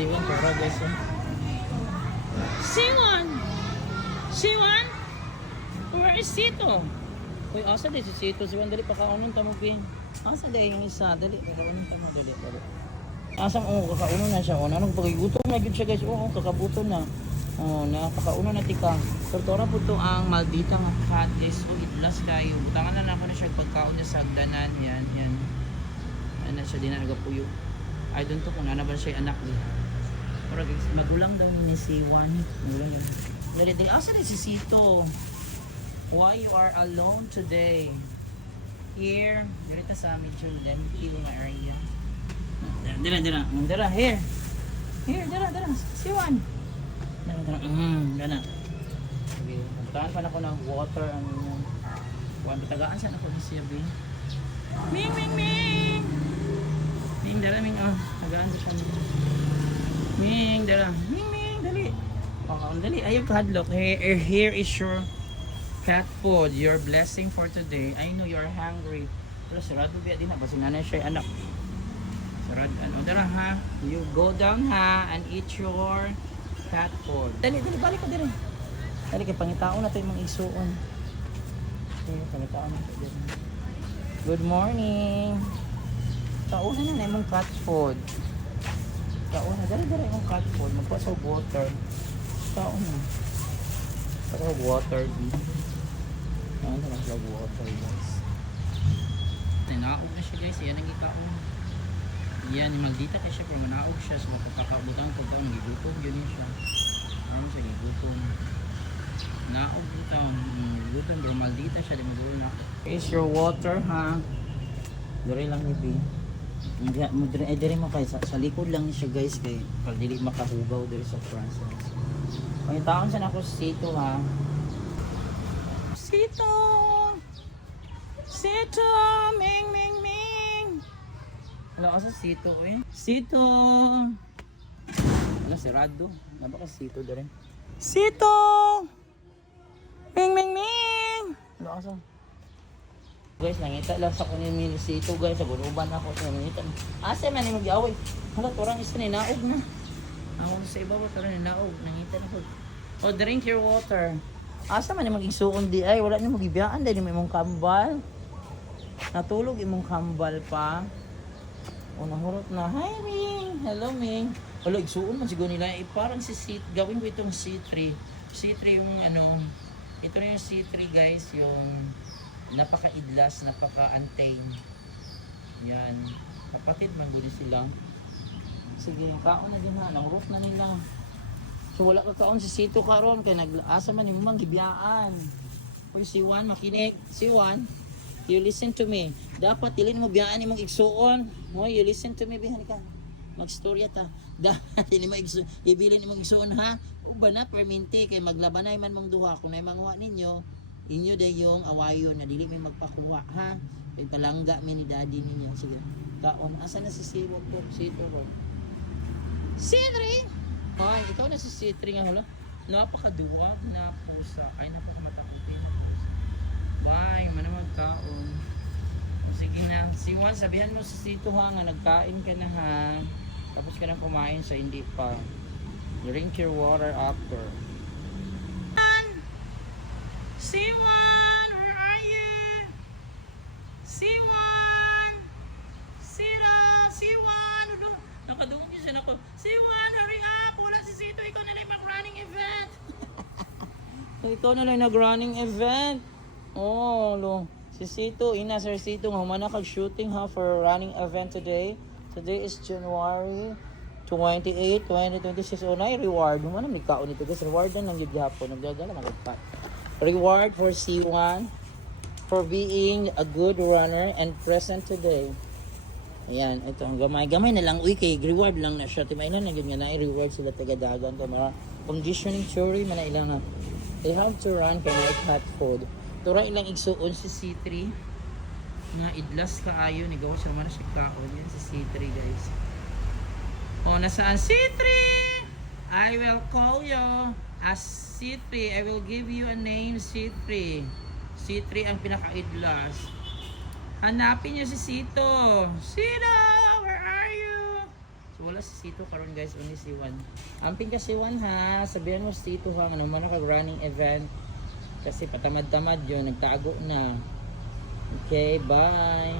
Siwan para guys. Siwan! Siwan? Where is Sito? Uy, asa di si Sito? Siwan, dali pa kaunon tamo pin. Asa di yung isa? Dali, kaunon tamo, dali. Asa mo, kakaunon na siya. O, anong pagigutom na yun siya guys. Oo, kakabuto na. Oh, napakauno na tika. Tortora po to ang maldita nga katis o idlas kayo. Butangan na ako na siya pagkaon niya sa agdanan. Yan, yan. Ano siya din na nagapuyo. I don't know kung ano ba siya anak niya. Pero magulang daw ni si Juan. Magulang yun. Dari din, asa na si Sito? Why you are alone today? Here. Dirita sa amin children. Kill my area. Dara. Here. Here, dara. Si Juan. Gana. Sige, magtahan pa na ko ng water ang kuwan. Tagaan siya na ko siya, Bing. Ming! Ming, dala, Ming, oh. Tagaan siya. Ming, dala. Ming, dali. Dali, ayaw kahadlok. Here is your cat food. Your blessing for today. I know you're hungry. Pero sarado biya din na. Basta nanay siya anak. Sarado, dala ha. You go down ha and eat your cat food. Dali, balik ko din. Dali, kay pangitaon na ito yung mga isuon. Okay, pangitaon na ito din. Good morning. Kaunan na yung cat food. Kaunan, dali yung cat food. Magpasa water. Kaunan. Pasa water, di. Kaunan na lang water, guys. Naog na siya, guys. Yan ang ikaon. Yan, maldita kay siya, pero manaog siya. So, kapakabutang ko taon, gigutom yun siya. Ano siya, gigutom. Naog yung taon, gigutom, pero maldita siya, di magulo na ako. Here's your water, ha? Dari lang ni B. Dari mo kayo, sa likod lang siya, guys, kay pag dili makahugaw dari sa Francis. Kung taon siya na ako Sito, ha? Sito! Sito! Ming! Wala ka sa Sito eh. Sito! Ano, sirado? Naba ka Sito da rin? Sito! Ming! Wala ka sa... Guys, nangita lang sa kunin ni Sito guys. Sa gunuban ako. Nangita. Asa man yung mag-away. Hala, turang isa ninaog na. Ako sa iba ba turang ninaog. Nangita na ko. Oh, drink your water. Asa man yung mag-isuon di ay. Wala nyo mag-ibiyaan. Dahil may imong kambal. Natulog imong kambal pa. O nahurot na, hi Ming! Hello Ming! Wala, igsuon man siguro nila. Parang si C, gawin ko itong C3. C3 yung ano, ito na yung C3 guys, yung napaka-idlas, napaka-antain. Yan. Kapatid man guli sila. Sige, kaon na din ha. Nahurot na nila. So wala ka kaon si Sito karon kaya nag-asa man yung mga gibiyaan. Uy, si Juan, makinig. Si Juan, you listen to me. Dapat dilin mo biyaan ni mong igsuon. Mo, you listen to me bihan ka. Magstorya ta. Dapat dili mo ibilin ni mong igsuon ha. Uba na perminti kay maglabanay man mong duha kung nay manguha ninyo. Inyo day yung awayon na dili may magpakuha ha. Kay palangga mi ni daddy ninyo. Sige. Kaon asa na si Siro to? Sito ro. Sidri. Ay, ikaw na si Sidri nga hola. Napakaduwag na pusa. Ay napakamatakutin na pusa. Bye, manamag kaon. Sige na. Si Juan, sabihan mo sa Sito ha, nga nagkain ka na ha. Tapos ka na kumain sa hindi pa. Drink your water after. Si Juan, where are you? Si Juan! Sira! Si Juan! Nakadoon niyo siya nako. Si Juan, hurry up! Wala si Sito, ikaw na lang mag-running event. Ikaw na lang nag-running event. Oh, lo. Si Sito, Sir Sito, nga humana kag-shooting ha for running event today. Today is January 28, 2026. O na reward. Humana may kaon nito guys. Reward na lang yung hapon. Nagdadala magagpat. Reward for C1 for being a good runner and present today. Ayan, ito ang gamay na lang. Uy, kay reward lang na siya. Timailan na yun nga na reward sila taga-dagan. Conditioning theory, man na ilang na. They have to run kay my cat food. Tura ilang igsuon si C3 nga idlas kaayo ni gawa siya man siya kaon yan si C3 guys. O nasaan C3? I will call you as C3. I will give you a name C3. C3 ang pinaka-idlas. Hanapin niyo si Sito. Sito, where are you? So wala si si Tito karon guys, uni si Juan. Amping ka si Juan ha, sabihan mo si Tito ha, ano man ka running event. Kasi patamad-tamad yun, nagtago na. Okay, bye!